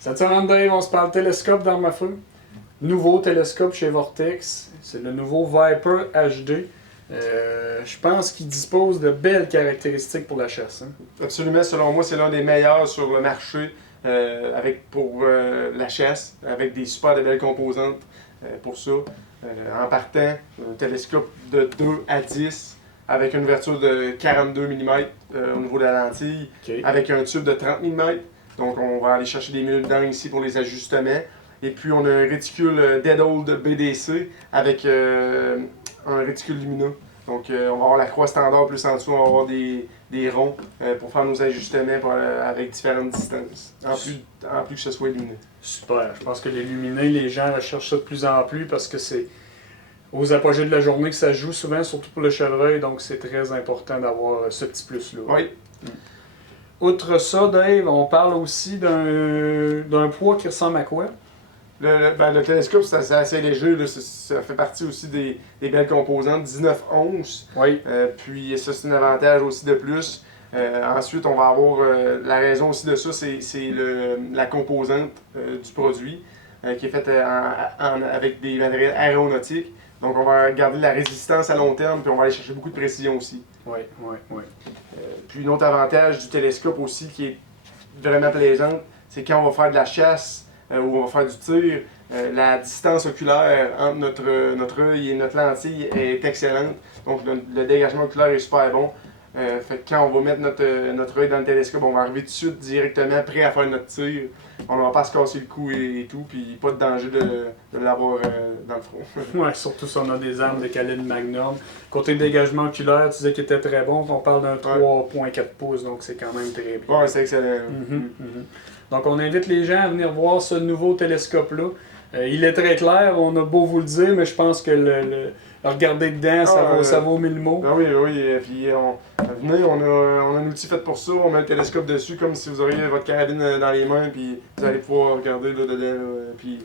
Cette semaine, Dave, on se parle télescope d'armes à feu. Nouveau télescope chez Vortex. C'est le nouveau Viper HD. Je pense qu'il dispose de belles caractéristiques pour la chasse. Hein? Absolument, selon moi, c'est l'un des meilleurs sur le marché pour la chasse, avec des super de belles composantes pour ça. En partant, un télescope de 2 à 10 avec une ouverture de 42 mm au niveau de la lentille, Okay. avec un tube de 30 mm. Donc on va aller chercher des minutes d'angle ici pour les ajustements. Et puis on a un réticule Dead Old BDC avec un réticule lumineux. Donc on va avoir la croix standard plus en dessous, on va avoir des ronds pour faire nos ajustements avec différentes distances. En plus que ce soit lumineux. Super. Je pense que les lumineux, les gens recherchent ça de plus en plus parce que c'est aux apogées de la journée que ça joue souvent, surtout pour le chevreuil. Donc c'est très important d'avoir ce petit plus-là. Oui. Outre ça, Dave, on parle aussi d'un poids qui ressemble à quoi? Le télescope, c'est assez léger. Là. Ça fait partie aussi des belles composantes. 19 onces. Oui. Puis ça, c'est un avantage aussi de plus. Ensuite, on va avoir la raison aussi de ça, c'est la composante du produit qui est faite avec des matériels aéronautiques. Donc, on va garder la résistance à long terme, puis on va aller chercher beaucoup de précision aussi. Oui, oui, oui. Puis, un autre avantage du télescope aussi qui est vraiment plaisante, c'est quand on va faire de la chasse ou on va faire du tir, la distance oculaire entre notre œil et notre lentille est excellente. Donc, le dégagement oculaire est super bon. Fait que quand on va mettre notre œil dans le télescope, on va arriver tout de suite directement prêt à faire notre tir. On ne va pas se casser le cou et tout, puis pas de danger de l'avoir dans le front. Oui, surtout si on a des armes de calibre Magnum. Côté dégagement oculaire, tu disais qu'il était très bon. On parle d'un 3,4 pouces, donc c'est quand même très bien. Ouais, c'est excellent. Donc on invite les gens à venir voir ce nouveau télescope-là. Il est très clair, on a beau vous le dire, mais je pense que le regarder dedans, ça vaut 1000 mots. Ah oui, oui. Puis venez, on a un outil fait pour ça. On met un télescope dessus comme si vous auriez votre carabine dans les mains, puis vous allez pouvoir regarder là, dedans. Puis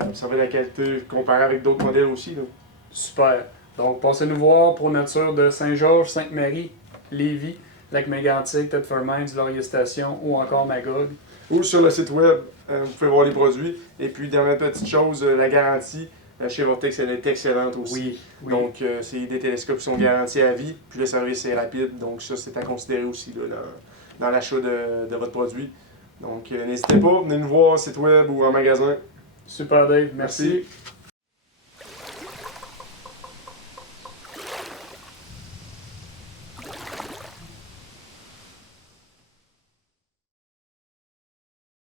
observer la qualité comparée avec d'autres modèles aussi. Là. Super. Donc passez nous voir pour Nature de Saint-Georges, Sainte-Marie, Lévis, Lac-Mégantic, Thetford-Mines, Laurier-Station ou encore Magog. Ou sur le site web, vous pouvez voir les produits. Et puis, dernière petite chose, la garantie chez Vortex, elle est excellente aussi. Oui. Donc, c'est des télescopes qui sont garantis à vie, puis le service est rapide. Donc, ça, c'est à considérer aussi là, dans l'achat de votre produit. Donc, n'hésitez pas, venez nous voir au site web ou en magasin. Super, Dave. Merci.